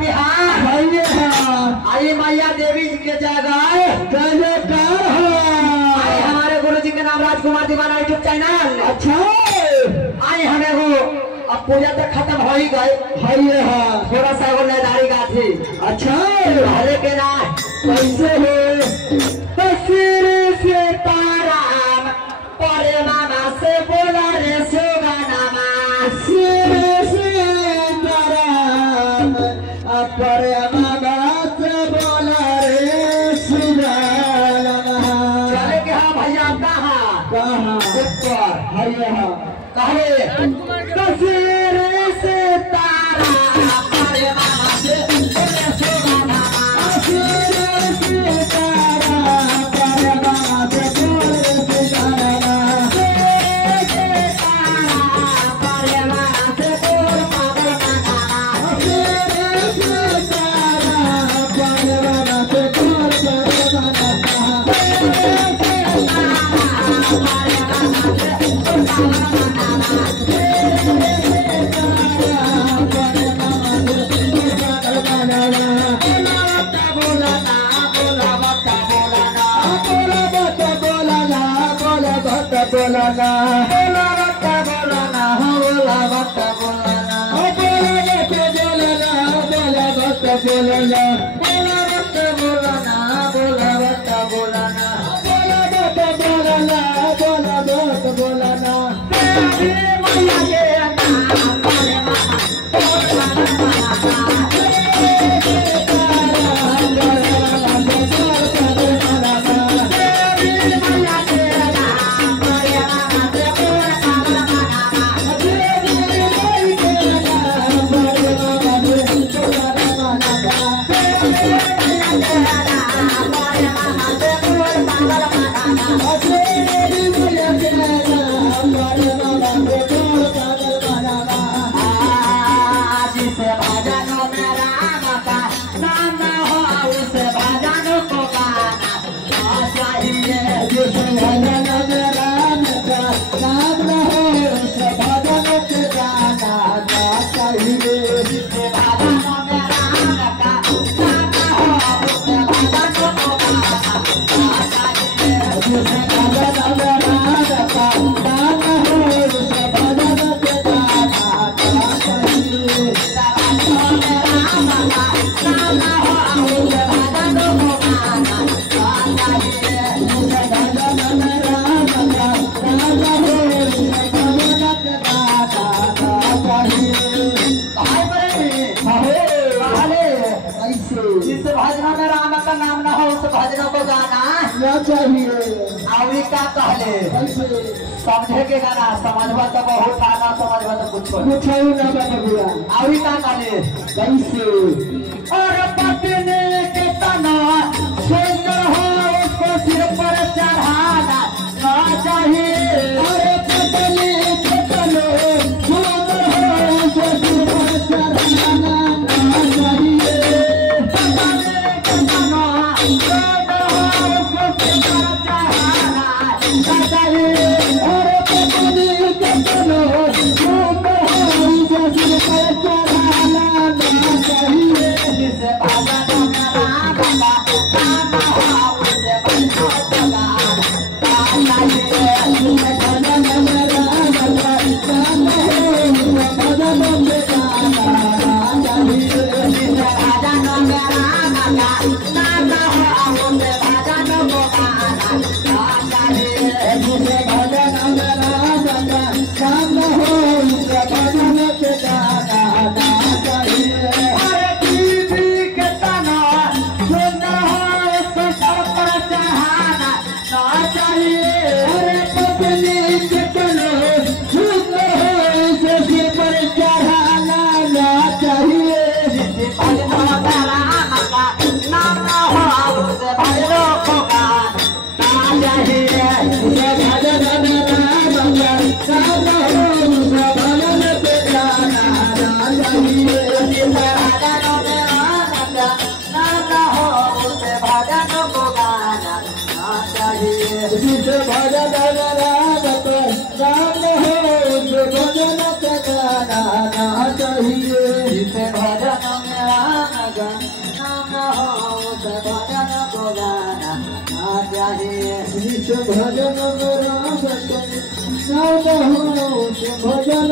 बिहार भैया हाँ आई मैया देवी जी के जगह जयकार आई हाँ। हमारे गुरु जी के नाम राजकुमार दीवाना यूट्यूब चैनल। अच्छा आई हमें वो अब पूजा तक खत्म हो ही गए भैया हाँ थोड़ा सा वो नैदारी का थी अच्छा पहले के ना कैसे हो तस्वीर से तारा परे मामा से बोला रे सुगानामा सिर से कराम अपरे बात बोला रे सुगानामा। चले के हाँ भैया कहाँ कहाँ ऊपर भैया हाँ कहले तस्वीर से तारा परे मामा से बोले सुगानामा सिर से तारा अपरे बात बोला रे सुगानामा। बोलाना बोला बता बोलाना बोला बता बोलाना बोला बता बोलाना बोला बता बोलाना बोला बता बोलाना बोला बता बोलाना बोला बता बोलाना मैया के नाम परे मामा जिसे भजनों में राम का नाम न हो उसे भजनों को गाना चाहिए जिसे भजन में राम का नाम न हो उस भजन के गाना गा चाहिए। जिसे भजनों में राम का नाम न हो उसे भजनों को गाना चाहिए जिसे भजन में राम का नाम न हो उस भजन के गाना गा चाहिए। भजनों में राम का नाम न हो उसे भजनों को गाना चाहिए जिसे भजन में राम का नाम न हो उस भजन के गाना गा चाहिए। भाई बड़े अहो कहले ऐसे जिस भजनों में राम का नाम न हो उस भजनों को गाना क्या चाहिए आवरी का कहले ऐसे समझे के गाना समझवा तो बहुत आना समझवा तो कुछ कुछ ना बतबुआ आवरी का कहले कैसे और पत्नी के तना सुंदर हो उसको सिर पर चढ़ाना ना चाहिए अरे पतले पतले सुंदर हो उसे सिर पर चढ़ाना ना चाहिए। पत्नी के तना सुंदर हो उसको सिर पर चढ़ाना ना चाहिए अरे पतले पतले सुंदर हो उसे सिर पर चढ़ाना ना चाहिए। जिसे भजनों में राम का नाम हो उसे भजनों को गाना चाहिए जिसे भजन में राम का नाम हो उसे भजन के गाना गा चाहिए। जिसे भजनों में राम का नाम हो उसे भजनों को गाना चाहिए जिसे भजन में राम का नाम हो उसे भजन के गाना गा चाहिए। अरे दीदी के तना सुंदर हो उसको सर पर चढ़ाना ना चाहिए अरे पत्नी के तले सुंदर हो उसे सिर पर चढ़ाना ना चाहिए। जिसे भजनों में राम का नाम हो उसे भजनों को गाना चाहिए जिसे भजन में राम का नाम हो उसे भजन के गाना गा चाहिए। जिसे भजनों में राम का नाम हो उसे भजनों को गाना चाहिए जिसे भजन में राम का नाम हो उसे भजन के गाना गा चाहिए। जिसे भजनों में राम आहे विष भजन राम नाम हो भजन